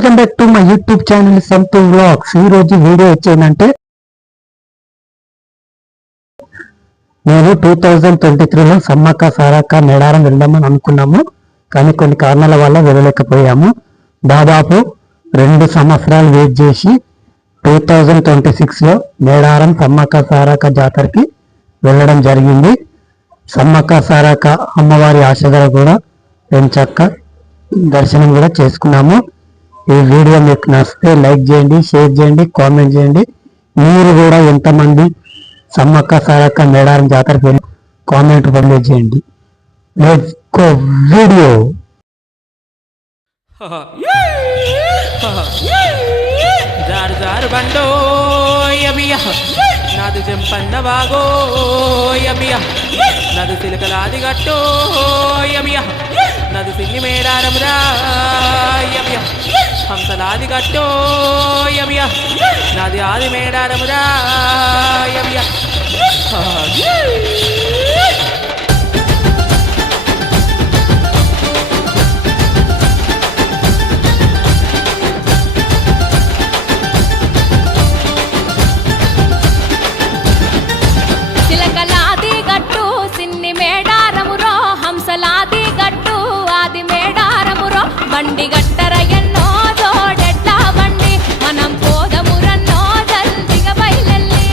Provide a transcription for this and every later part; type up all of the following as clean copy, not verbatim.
Welcome back to my YouTube channel Santhu vlogs. ఈ రోజు video వచ్చేందంటే నేను 2023లో సమ్మక్క సారక్క మేడారం వెళ్దామని అనుకున్నాము, కానీ కొన్ని కారణాల వల్ల వెళ్ళలేకపోయాము. దాదాపు 2 సంవత్సరాలు వెయిట్ చేసి 2026లో మేడారం సమ్మక్క సారక్క జాతరకి వెళ్ళడం జరిగింది. సమ్మక్క సారక్క అమ్మవారి ఆశగా కూడా ఎంచక్క దర్శనం కూడా చేసుకున్నాము. ఈ వీడియో మీకు నచ్చితే లైక్ చేయండి, షేర్ చేయండి, కామెంట్ చేయండి. మీరు కూడా ఎంతమంది సమ్మక్క సారక్క మేడారం జాతరకి వెళ్ళి కామెంట్ పబ్లిష్ చేయండి. Let's go video. జారు జారు బండో యమియ నాదు జంపన్న వాగో యమియ నాదు సిలకలాది గట్టో యమియ నాదు సిన్ని మేడారమురా యమియ హంసలాది గట్టో యమియ నాది ఆది మేడారమురా యమియ బండి గట్టర ఎన్నో జోడెట్లా బండి మనం పోదమురన్నో జల్దిగా బయలెల్లి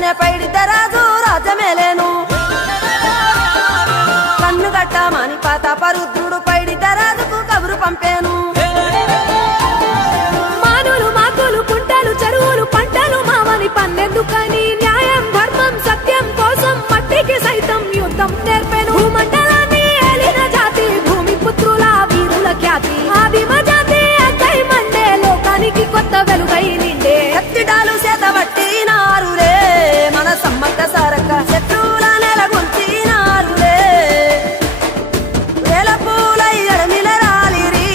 చూడంగానే పైడిద్దరాజు రాజమేలేను కన్ను గట్టమని పాతాపరుద్రుడు పైడిద్దరాజుకు కబురు పంపేను మానులు మాకులు కుంటలు చెరువులు పంటలు మామని పన్నెందుకని న్యాయం ధర్మం సత్యం కోసం మట్టికి సైతం యుద్ధం నేర్పెను భూమండలాన్ని ఏలిన జాతి భూమి పుత్రుల వీరుల ఖ్యాతి ఆదిమ జాతి అక్కై మండే లోకానికి కొత్త వెలుగై నిండే కత్తిడాలు చేతబట్టినారులే మన సమ్మక్క సారక్క శత్రువుల నెలగొల్చినారులే వేల పూలై ఎడమిల రాలిరి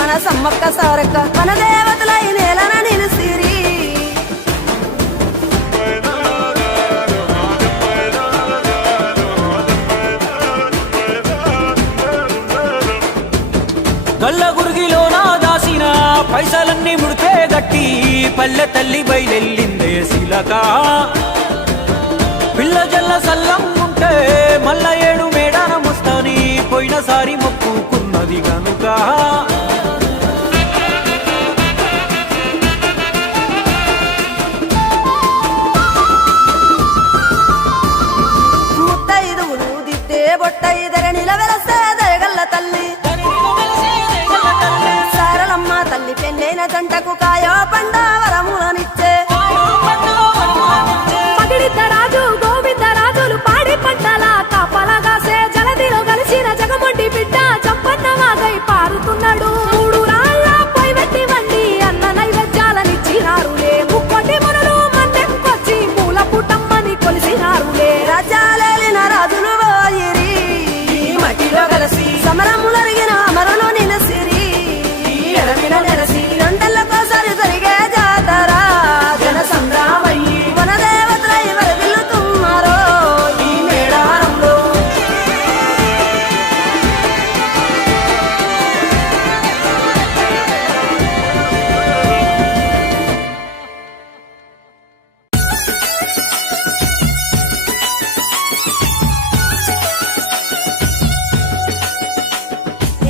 మన సమ్మక్క సారక్క మన దేవతలై నేలన నిలిసిరి గల్ల గురిగిలోన దాసిన పైసలన్నీ ముడితే గట్టి పల్లె తల్లి బయలెళ్ళిందే శిలక పిల్ల జల్ల సల్లం ఉంటే మల్ల ఏడు మేడాన ముస్తాని పోయినసారి మొక్కుకున్నది గనుక ముత్తైదువులు దిద్దే బొట్టైదర నిలవెలసే దయగల్ల తల్లి సారలమ్మ తల్లి పెళ్ళైన జంటకు కాయో పండ వరములనిచ్చే పగిడిద్దరాజు గోవిందరాజులు పాడి పంటల కాపలగాసే జలదిలో కలిసిన జగమొండి బిడ్డ చంపన్న వాగై పారుతున్నాడు మూడు రాళ్ళ పొయ్యి వండి అన్న నైవేద్యాలనిచ్చినారులే ముక్కోటి మునులు మందెంకొచ్చి మూల పుట్టమ్మని కొలిసినారులే రాజ్యాలేలిన రాజులు పోయిరి మట్టిలో కలిసి సమరములరిగిన అమరులు నిలసిరి ఎడమిల నెలసి రెండెళ్ళకోసారి జరిగే జాతర జన సంగ్రామయ్యి మన దేవతలై వరదిల్లుతున్నారో ఈ మేడారంలో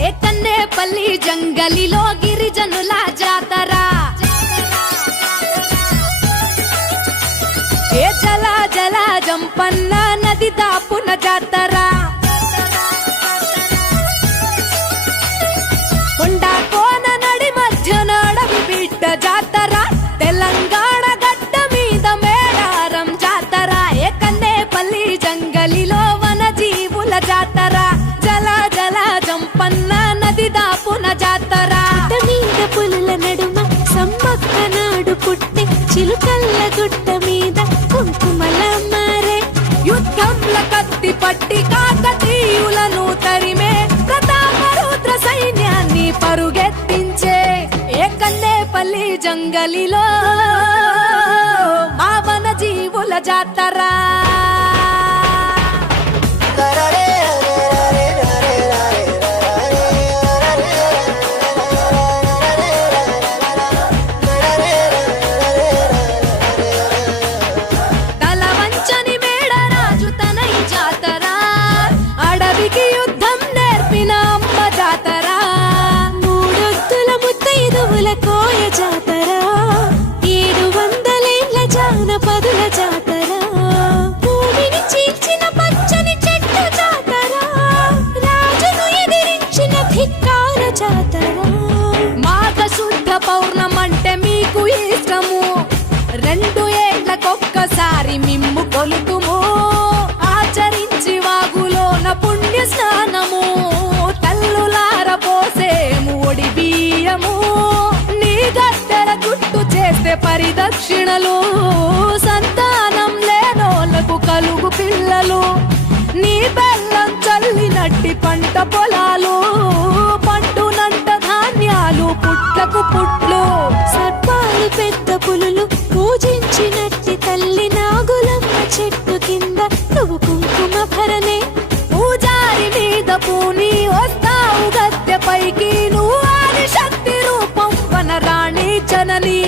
ఏ కన్నేపల్లి జంగలిలో గిరిజనుల జాతర ఏ జల జల జంపన్న నది దాపున జాతర కొండ కోన నడి మధ్య నడవి బిడ్డ జాతర తెలంగాణ గడ్డ మీద మేడారం జాతర ఏ కన్నేపల్లి జంగలిలో వన జీవుల జాతర జల జల జంపన్న నది దాపున జాతర మీద పులుల నడుమ సమ్మక్క నాడు పుట్టి చిలుకల్ల గుట్ట మీద కుంకుమల మారే యుద్ధంల కత్తి పట్టి కాకతీయులను తరిమే ప్రతాపరుద్ర సైన్యాన్ని పరుగెత్తించే ఏ కన్నేపల్లి జంగలిలో మా వన జీవుల జాతర తల వంచని మేడరాజు తనై జాతర అడవికి యుద్ధం నేర్పిన అమ్మ జాతర మూడొత్తుల ముత్తైదువుల కోయ జాతర 700 ఏళ్ల జానపదుల జాతర భూమిని చీల్చిన పచ్చని చెట్టు జాతర రాజును ఎదిరించిన ధిక్కార జాతర మాఘ శుద్ధ పౌర్ణమంటే మీకు ఇష్టము 2 ఏళ్లకొక్కసారి మిమ్ము కొలుతుము ఆచరించి వాగులోన పుణ్య స్నానము తల్లులార పోసేము ఒడి బియ్యము నీ గద్దెల గుట్టు చేస్తే పరిదక్షిణలు సంతానం లేనోళ్లకు కలుగు పిల్లలు నీ బెల్లం చల్లినట్టి పంట పొలాలు పండునంట ధాన్యాలు పుట్లకు పుట్లు సర్పాలు పెద్ద పులులు పూజించినట్టి తల్లి నాగులమ్మ చెట్టు కింద నువ్వు కుంకుమ భరణే పూజారి మీద పూని వస్తావు గద్దె పైకి నువ్వు ఆది శక్తి రూపం వనరాణి జనని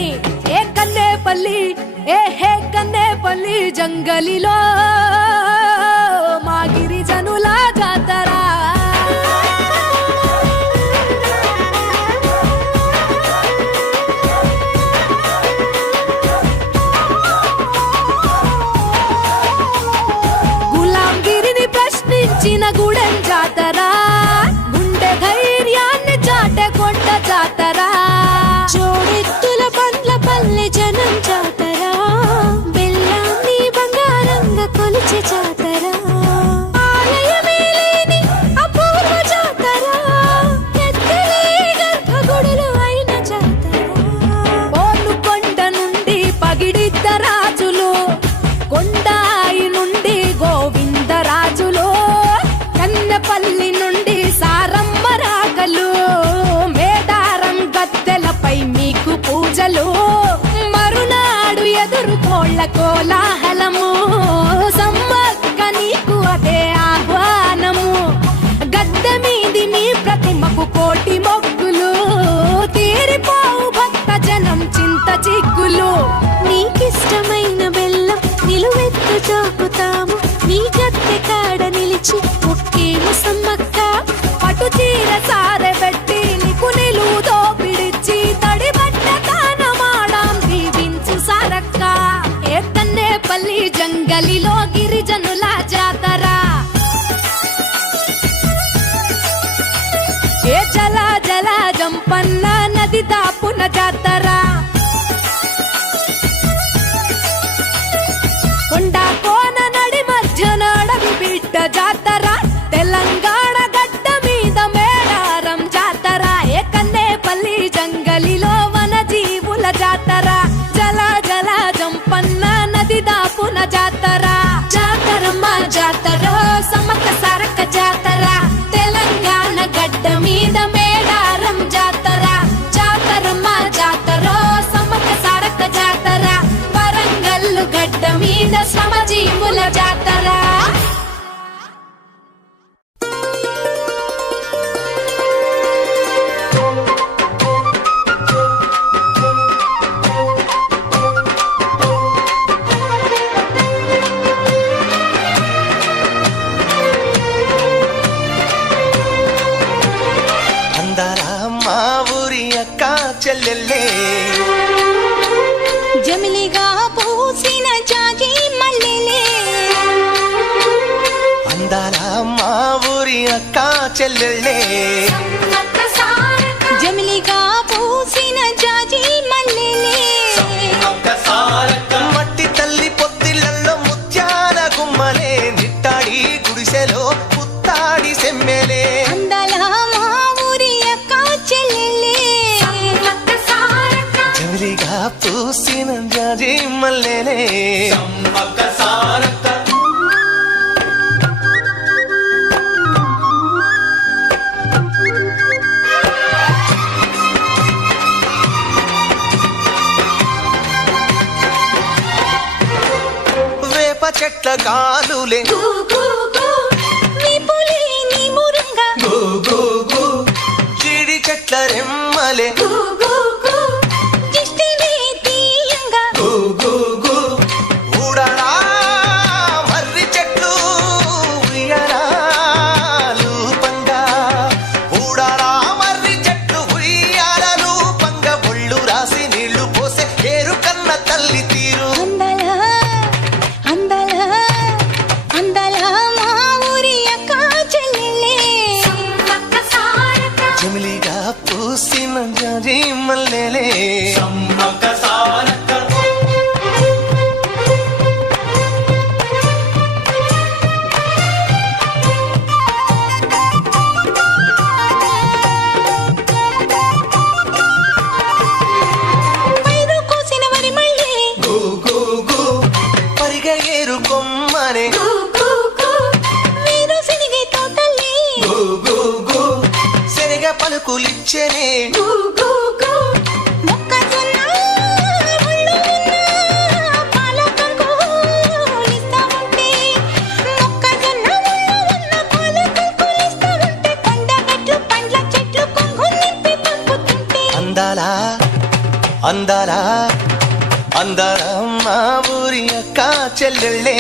ఏ కన్నేపల్లి హే కన్నేపల్లి జంగలిలో మా గిరిజనుల జాతర కోలాహలము సమ్మక్క నీకు అదే ఆహ్వానము గద్దె మీది నీ ప్రతిమకు కోటి మొక్కులు తీరిపోవు భక్త జనం చింత చిక్కులు నీకిష్టమైన బెల్లం నిలువెత్తు చాపుతాము నీ గద్దె కాడ నిలిచి ముక్కేము సమ్మక్క పటు చీర సారెబెట్టి నీకు నిలువుతో పిడిచి తడి బట్ట తానమాడాం దీవించు సారక్క ఏతన్నేపల్లి జంగలిలో గిరిజనుల జాతర ఏ జల జల జంపన్న నది దాపున జాతర కొండ కోన నడి మధ్యన అడవి బిడ్డ జాతర తెలంగాణ గడ్డ మీద మేడారం జాతర ఏ కన్నేపల్లి జంగలిలో వన జీవుల జాతర జల జల జంపన్న నది దాపున జాతర జాతరమ్మ జాతర సమ్మక్క సారక్క జాతర తెలంగాణ గడ్డ మీద మేడారం జాతర జాతరమ్మ జాతర సమ్మక్క సారక్క జాతర వరంగల్లు గడ్డ మీద శ్రమజీవుల జాతర అందాల మా ఊరి అక్క చెల్లెల్లే జమిలిగా పూసిన జాజి మల్లెలే అందాల మా ఊరి అక్క చెల్లెల్లే జమిలిగా పూసిన జాజి మల్లెలే మట్టి తల్లి పొత్తిళ్ళల్లో ముత్యాల గుమ్మలే నిట్టాడి గుడిసెలో పుత్తాడి సెమ్మెలే అందాల మా ఊరి అక్క చెల్లెలే జమిలిగా పూసిన జాజి మల్లెలే వేప చెట్ల కాలులే విపులే నీ మురంగా జీడి చెట్ల రెమ్మలే దిష్టిలే తీయంగా ఊడరా మర్రి చెట్లు ఉయ్యాలూ పంగా ఊడరా మర్రి చెట్లు ఉయ్యాలూ పంగ ఒళ్ళు రాసి నీళ్లు పోసే ఏరు కన్న తల్లి తీరు అందాల అందాల మా ఊరి అక్క చెల్లెలే జమిలిగా పూసిన జాజి మల్లెలే పైరు కోసిన వరి మళ్ళీ పరిగ ఏరు కొమ్మనే వీరు సిరిగే తోటలే సెరగ పలుకులిచ్చనే మొక్కజొన్న ముళ్ళు ఉన్న పాల కంకులిస్తా ఉంటే మొక్కజొన్న ముళ్ళు ఉన్న పాల కంకులిస్తా ఉంటే కొండగట్లు పండ్ల చెట్లు కొంగు నింపి పంపుతుంటే అందాలా అందాలా అందాల మా ఊరి అక్క చెల్లెళ్ళే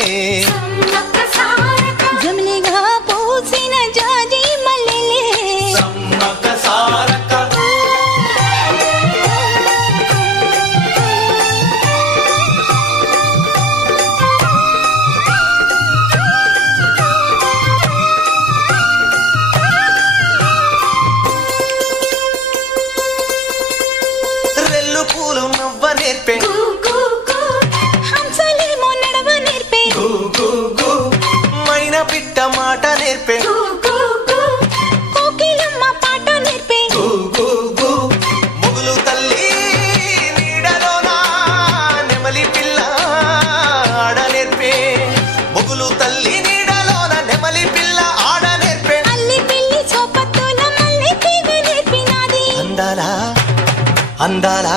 జమిలిగా పూసిన జాజి మల్లెలే రెల్లు పూలు నవ్వ నేర్పే హంసలేమో నడవ నేర్పే మైన పిట్ట మాట నేర్పే కోకిలమ్మ పాట నేర్పే ముగులు తల్లి నీడలోన నెమలి పిల్ల ఆడ నేర్పే ముగులు తల్లి నీడలోన నెమలి పిల్ల ఆడ నేర్పే అల్లి పిల్లి సోపత్తుల మల్లె తీగ నేర్పినాది అందాలా అందాలా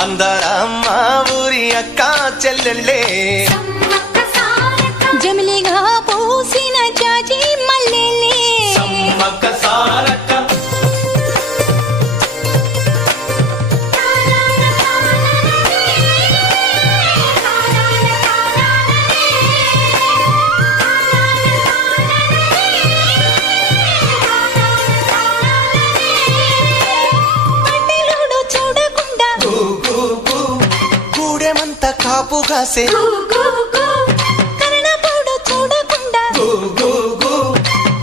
అందరా మా ఊరి అక్క చెల్లెళ్ళే జమిలిగా పూసిన జాజి మల్లెలే సమ్మక్క సారక్క పట్టెలోడు చూడకుండా గూడెమంత కాపు కాసే కరణపోడు చూడకుండా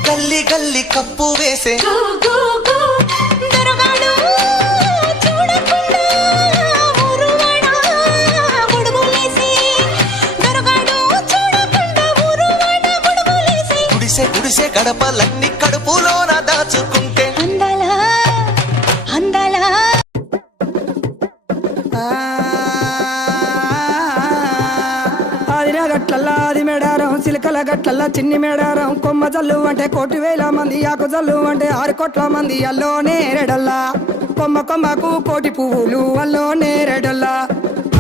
గల్లి గల్లి కప్పు వేసే దొరగాడు చూడకుండా ఊరువాడా గొడుగులేసి దొరగాడు చూడకుండా ఊరువాడా గొడుగులేసి గుడిసె గుడిసె గడపలన్నీ కడుపులోన దాచుకుంటే అందాల అందాల ఆదిన గట్లల్లా ఆది మేడారం చిలకల గట్లల్లా చిన్ని మేడారం కొమ్మ జల్లు అంటే 1,000,000 మంది ఆకు జల్లు అంటే 6 కోట్ల మంది అల్లో నేరెడల్లా కొమ్మ కొమ్మకు 1,000,000 పువ్వులు అల్లో నేరెడల్లా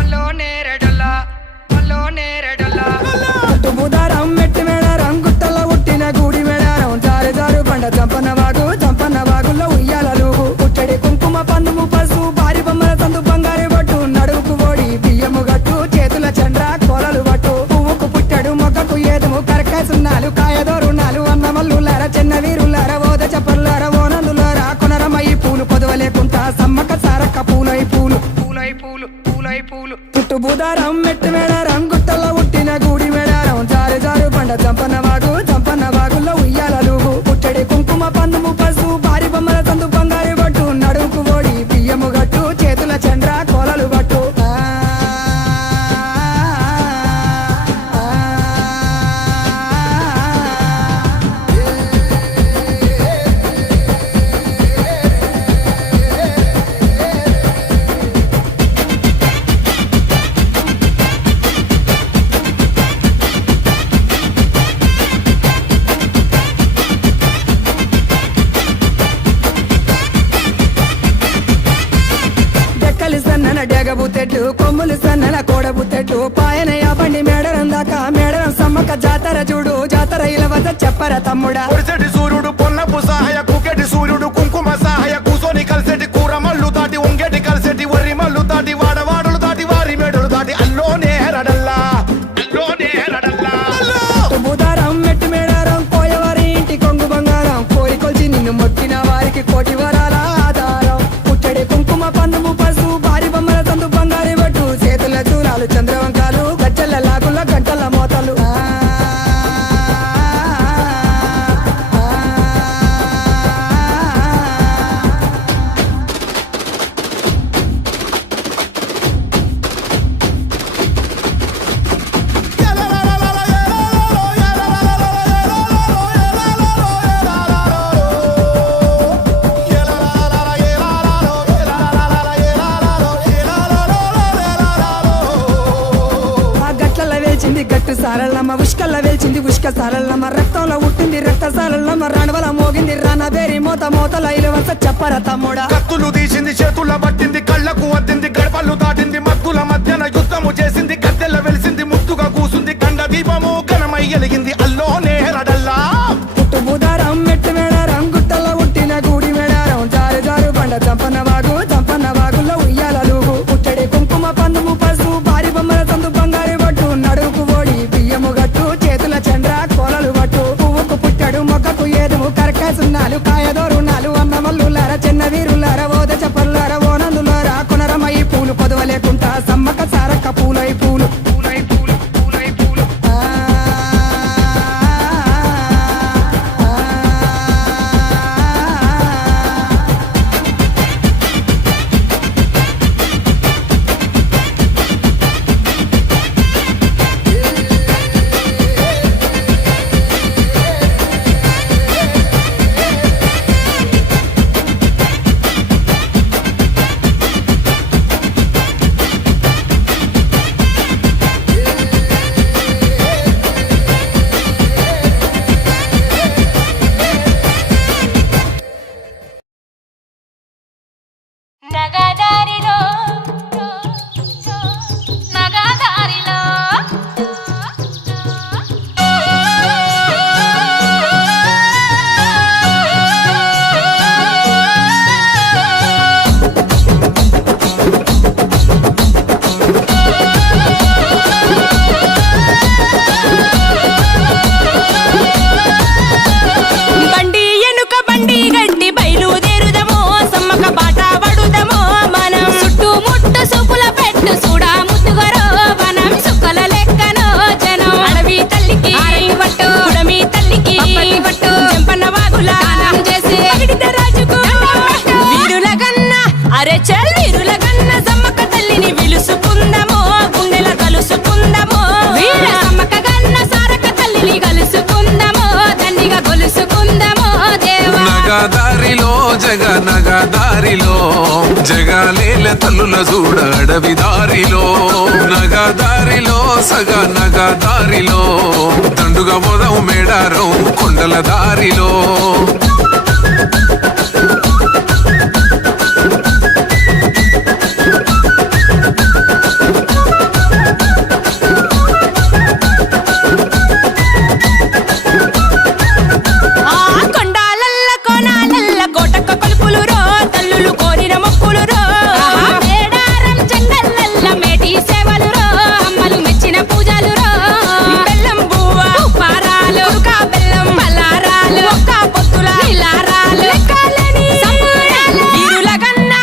అల్లో నేరెడల్లా అల్లో నేరెడల్లా అటు బుధారం మెట్టి మేడారం గుట్టల్లో ఉట్టిన గూడి మేడారం జారు జారు బండ జంపన్న వాగుల్లో ఉయ్యాలలు పుట్టడి కుంకుమ పందుము పసు భారీ బొమ్మల సందు బంగారు బట్టు నడువుకు ఓడి బియ్యము గట్టు చేతుల చంద్ర కోలలు పట్టు పువ్వుకు పుట్టడు మొక్కకు ఏదుము కరకాయ సున్నాలు కాయదోరున్నాలు అన్నమల్లులార చిన్న వీరులార ఓద చపర్లార ఓనందులార కొనరమయ్యి పూలు పొదవలేకుంటా సమ్మక్క సారక్క పూలై పూలు పూలై పూలు పూలై పూలు చుట్టు బుధారం మెట్టి మేడారం గుట్టల్లో ఉట్టిన గూడి మేడారం జారు జారు బండ జంపన్న వాగుల్లో ఉయ్యాలలు పుట్టడి కుంకుమ పందుము పసు భారీ బొమ్మల సందు బంగారు బట్టు నడువుకు ఓడి బియ్యము గట్టు చేతుల చంద్ర కోలలు పట్టు డెక్కలు సన్నన డెగబుతెట్టు కొమ్ములు సన్నన కోడబుతెట్టు పాయన యాబండి మేడరం దాకా మేడరం సమ్మక్క జాతర చూడు జాతర ఇలా వద్ద చెప్పర తమ్ముడా పొడిసెటి సూర్యుడు పొన్నపు సహాయ కుకెటి సూర్యుడు కుంకుమ సహాయ కూసోని కలిసెటి కూర మల్లు దాటి ఉంగెటి కలిసెటి వరి మల్లు దాటి వాడవాడులు దాటి వారి మేడలు దాటి అల్లోనే రడల్లా అల్లోనే రడల్లా బుధారం మెట్టి మేడారం కోయవారి ఇంటి కొంగు బంగారం కోరి కొల్చి నిన్ను మొక్కిన వారికి 1,000,000 వరాల ఆధారం పుట్టడి కుంకుమ పందుము పసు భారీ బొమ్మల సందు బంగారు బట్టు చేతుల చూలాలు చంద్రవంకాలు గజ్జల లాగుల గంటల మోతలు ఆ గట్ల వేల్చింది గట్టు సారల్లమ్మ ఉష్కల్ల వేల్చింది ఉష్క సారల్లమ్మ రక్తంలో ఉట్టింది రక్త సారల్లమ్మ రణవల మోగింది రానబేరి మోతల ఇలవంత చెప్పర తమ్ముడా కత్తులు తీసింది చేతుల పట్టింది కళ్ళకు వద్దింది గడపలు దాటింది మత్తుల మధ్యన యుద్ధము చేసింది గద్దెల వెలిసింది ముద్దుగా కూసుంది గండ దీపము ఘనమై ఎలిగింది అల్లోనే రడల్లా పుట్టు బుధారం మెట్టి మేడారం గుట్టల్లో ఉట్టిన గూడి మేడారం జారు జారు బండ జంపన్న వాగుల్లో ఉయ్యాలలు పుట్టడి కుంకుమ పందుము పసు భారీ బొమ్మల సందు బంగారు బట్టు నడువుకు ఓడి బియ్యము గట్టు చేతుల చంద్ర కోలలు పట్టు పువ్వుకు పుట్టడు మొక్కకు ఏదుము కరకాయ సున్నాలు కాయదోరున్నాలు అన్నమల్లులార చిన్న వీరులార ఓద చపర్లార ఓనందులార కొనరమయ్యి పూలు పొదవలేకుంటా సమ్మక్క సారక్క పూలై పూలు పూలై పూలు పూలై పూలు పల్లె తల్లుల చూడ అడవి దారిలో నగదారిలో సగ నగదారిలో దండుగా పోదాం మేడారం కొండల దారిలో కొండాలల్ల కోనాలల్ల కోటక్క కొలుపులు రో తల్లులు కోరిన మొక్కులు రో మేడారం జంగల్లల్ల మేటి సేవలు రో అమ్మలు మెచ్చిన పూజలు రో బెల్లం బువ్వ పారాలు కా బెల్లం పలారాలు ఒక్క పొత్తుల నిలారాలు లెక్కలని సంబరాలు వీరుల గన్న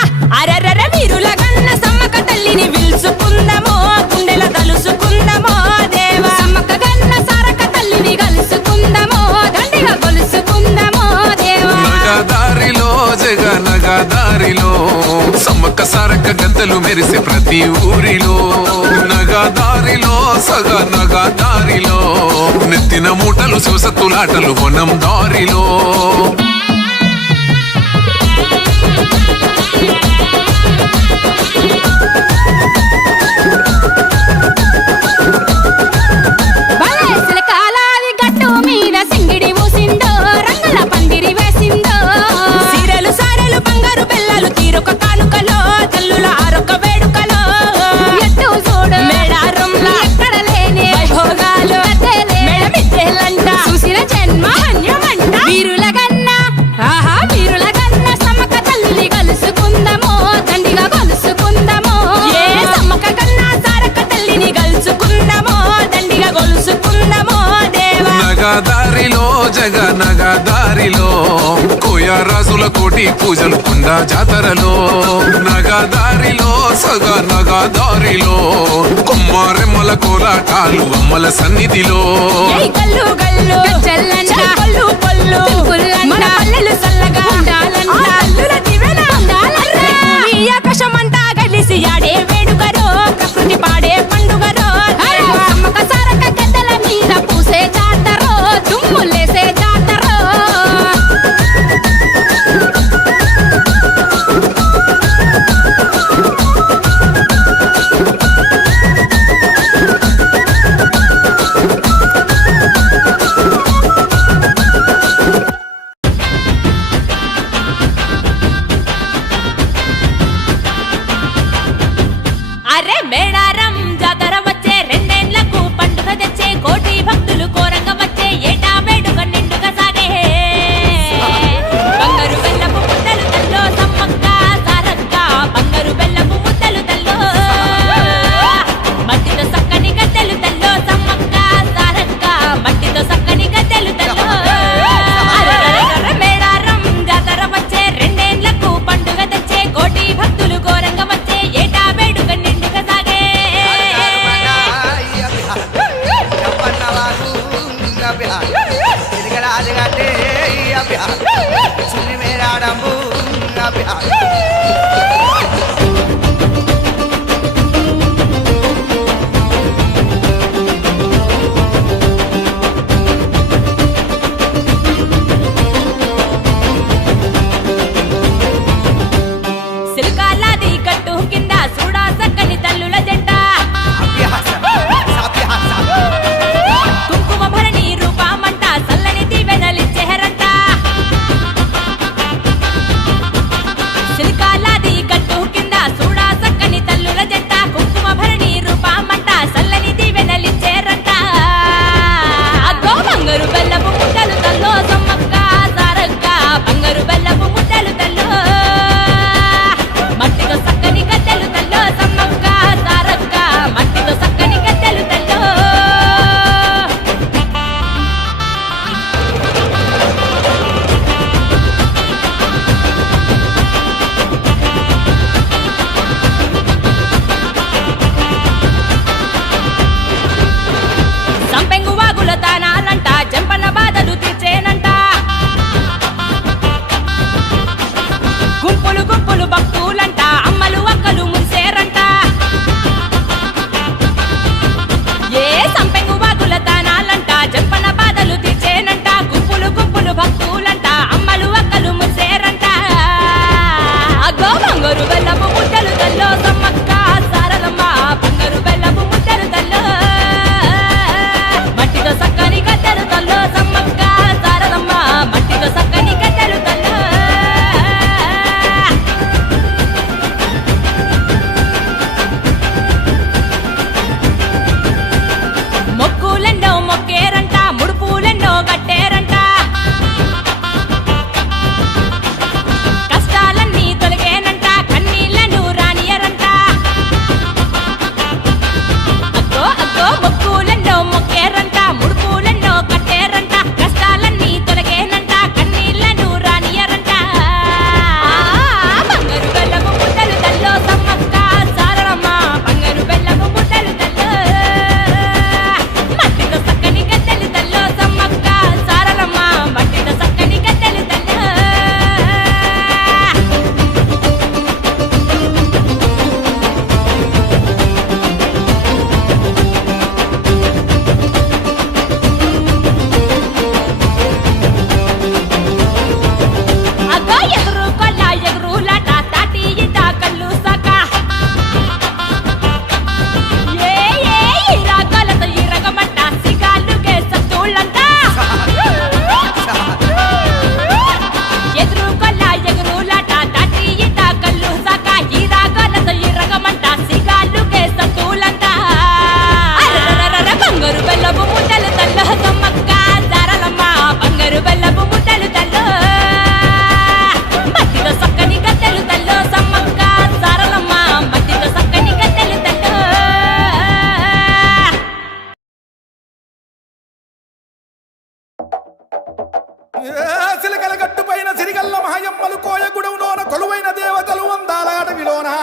అరరర వీరుల గన్న సమ్మక తల్లిని విల్సుకుందమో గుండెల తలుసుకుందమో దేవా సమ్మక గన్న సారక తల్లిని కలుసుకుందమో దండిగా కొలుసుకుందమో దేవా నగదారిలో జగ నగదారిలో సమ్మక్క సారక్క గద్దలు మెరిసే ప్రతి ఊరిలో నగదారిలో సగ నగదారిలో నెత్తిన మూటలు శివసత్తులాటలు వనం దారిలో భలే సిలకాలాది గట్టు మీద సింగిడి ఊసిందో రంగుల పందిరి వేసిందో సీరలు సారెలు బంగారు బెల్లలు తీరొక కానుకలో తల్లుల ఆరొక వేడుకలో ఎట్టు చూడు మేడారంలో ఎక్కడ లేని వైభోగాలు మేడమిద్దెలంట చూసిన జన్మ ధన్యమంట వీరుల గన్న ఆహా వీరుల గన్న సమ్మక తల్లి కలుసుకుందమో దండిగా కలుసుకుందమో ఏ సమ్మక గన్న సారక్క తల్లిని కలుసుకుందమో దండిగా కొలుసుకుందమో దేవా నగదారిలో జగ నగదారిలో కోయరాజుల కోటి పూజలు కొండ జాతరలో నగదారిలో సగ నగదారిలో కొమ్మారెమ్మల కోలాటాలు అమ్మల సన్నిధిలో ఏయ్ గల్లు గల్లు గజ్జల్లంట పల్లు పల్లు మన పల్లెలు సల్లగా ఉండాలంట అల్లుల దివెన ఉండాలంట ఈ ఆకాశమంతా కలిసి ఆడే వేడుకరో ప్రకృతి పాడే పండుగరో సమ్మక సారక్క గద్దల మీద పూసే జాతరో దుమ్ములేసే జాతరో అరే మేడారం జాతర వచ్చే రెండేళ్లకు పండుగ తెచ్చే కోటి భక్తులు కోరంగ వచ్చే ఏటా వేడుక నిండుగా సాగే బంగారు బెల్లపు ముద్దలు తల్లో సమ్మక్క సారక్క బంగారు బెల్లపు ముద్దలు తల్లో మట్టితో సక్కని గద్దెలు తల్లో సమ్మక్క సారక్క మట్టితో సక్కని గద్దెలు తల్లో అరెరెరెరె మేడారం జాతర వచ్చే రెండేళ్లకు పండుగ తెచ్చే కోటి భక్తులు కోరంగ వచ్చే ఏటా వేడుక నిండుగా సాగే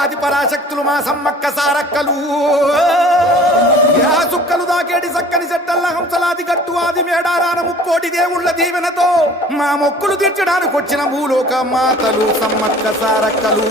ఆది పరాశక్తులు మా సమ్మక్క సారక్కలు యా సుక్కలు దాకేటి సక్కని చెట్టల్ల హంసలాది గట్టు ఆది మేడారాన ముక్కోటి దేవుళ్ళ దీవెనతో మా మొక్కులు తీర్చడానికి వచ్చిన భూలోక మాతలు సమ్మక్క సారక్కలు